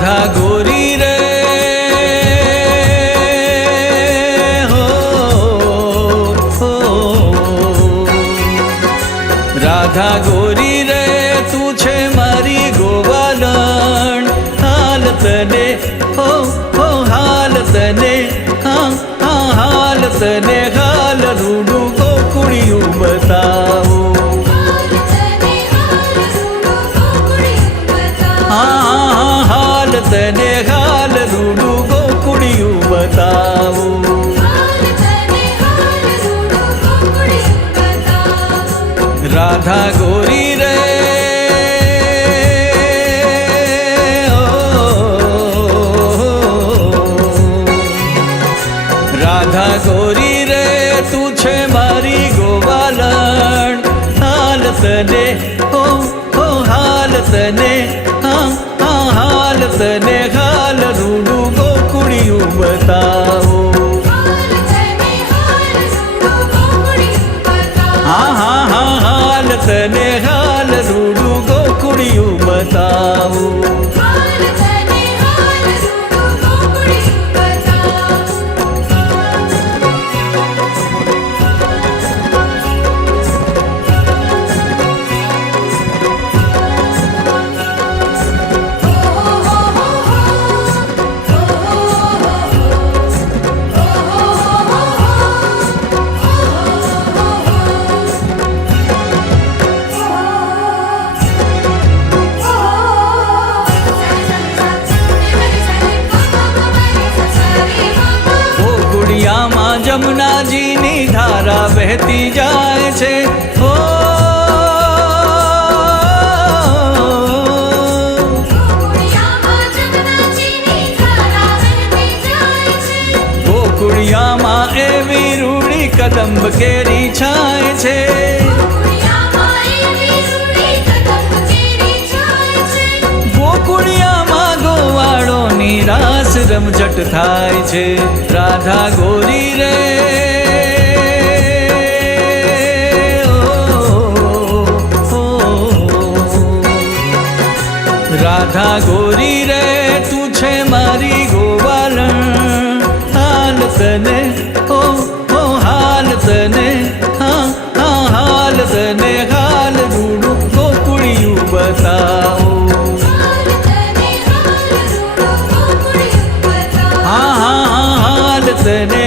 राधा गोरी रे हो, राधा गोरी रे तू छे मारी गोवालण हाल तने हो हाल तने हाँ हाँ हाल तने हाल रूडू गोकुड़ियों बताओ तने हाल रूडू गोकुड़ियों बताओ राधा गोरी रे ओ, राधा गोरी रे तू छे मारी गोवालण हाल तने हो हाल तने हाँ हाल तने हाल रूडू गोकुड़ियों बताओ हाँ हाँ हाँ हाल तने हाल रूडू गोकुड़ियों बताओ जमुना जी नी धारा बहती जाए छे हो गोकुड़िया माँ एवी रूड़ी कदम्ब केरी छाए छे गोकुड़िया माँ गोवाड़ो नी रास रमझट थाय छे राधा गोरी रे राधा गोरी रे तू छे मारी गोवालण हाल तने हो हाल तने हाँ हाँ हाल तने हाल रूडू गोकुड़ियों बताओ हाँ हाँ हाल तने